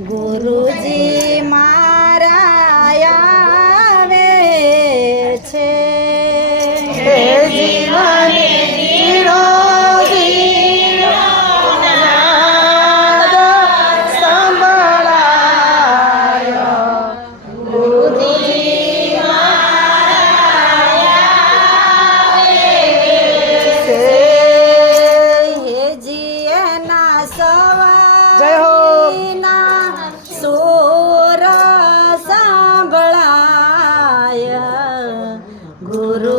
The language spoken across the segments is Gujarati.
गुरु ગુરુજી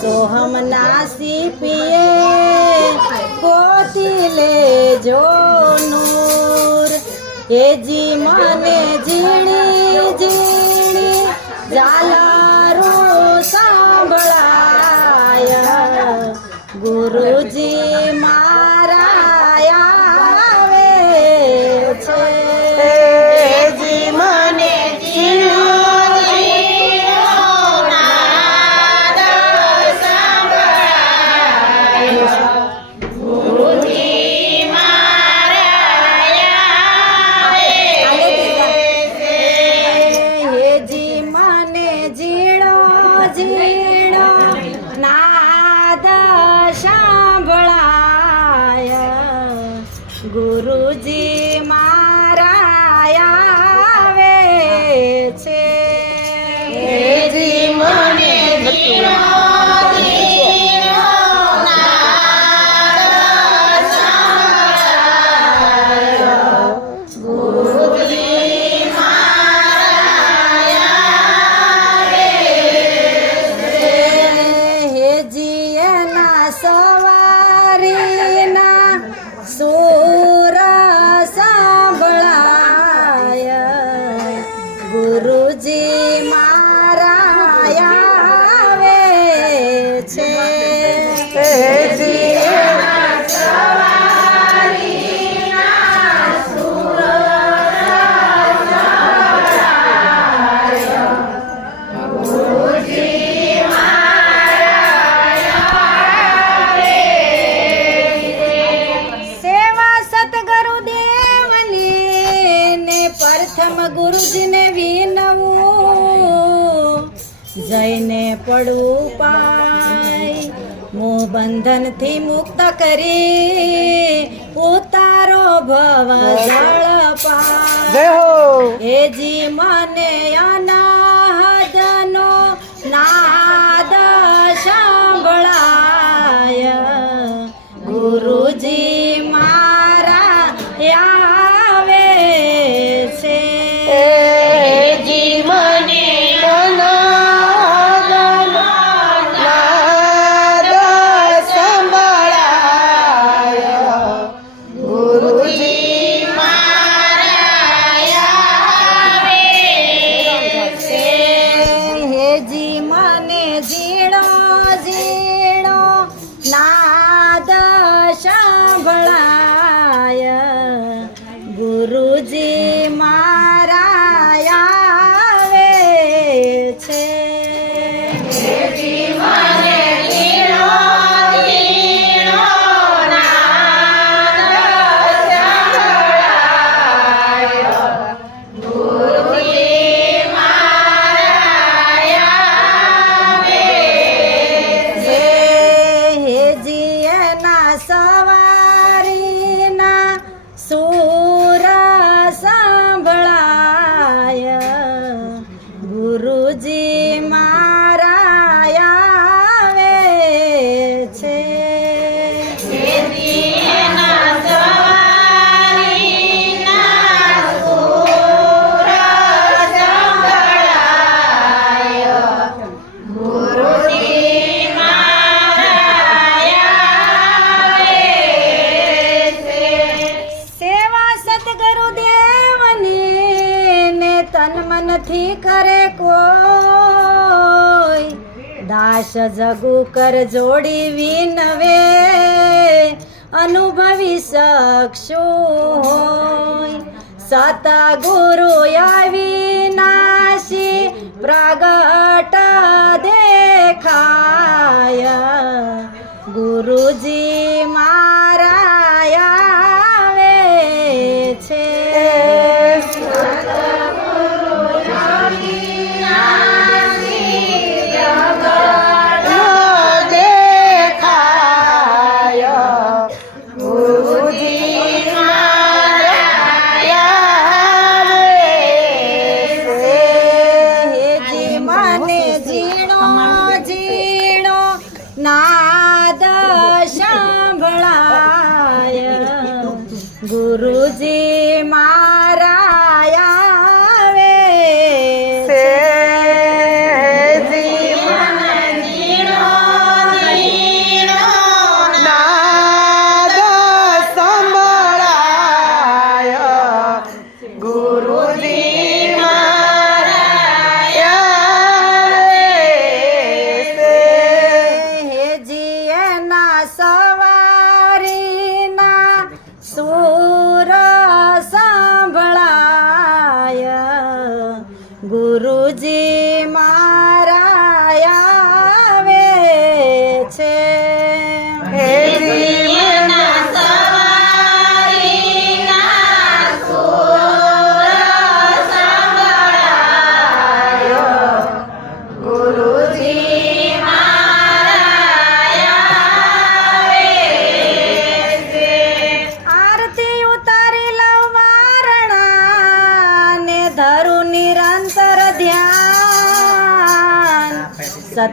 સોહમ નાસી પીએ પોતી લે જો નૂર હેજી મને જીણી જીણી જાલારું સાંભળાય. ગુરુજી ગુરુજી મારા આવે છે. મને ગુરુજી મારા પડવું પાય. મો બંધનથી મુક્ત કરી ઉતારો ભવ જળ પાય જય જી મને અનાદનો નાદ સાંભળાય. ગુરુજી મારા આશ જગુ કર જોડી વિનવે અનુભવી શકશો સતા ગુરુ આવી નાશી પ્રગટ દેખાય. ગુરુજી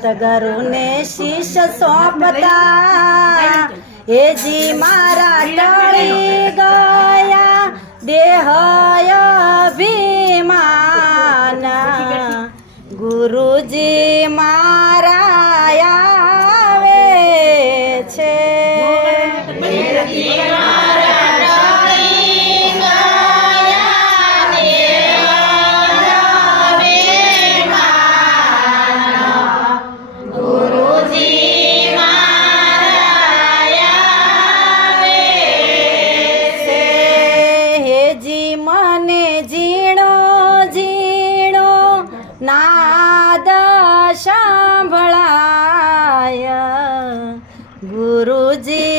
સદગરુને શીશ સોંપતા. હેજી મારા ટળી ગયા દેહ અભિમાન. ગુરુજી મા नाद शांभळाय गुरुजी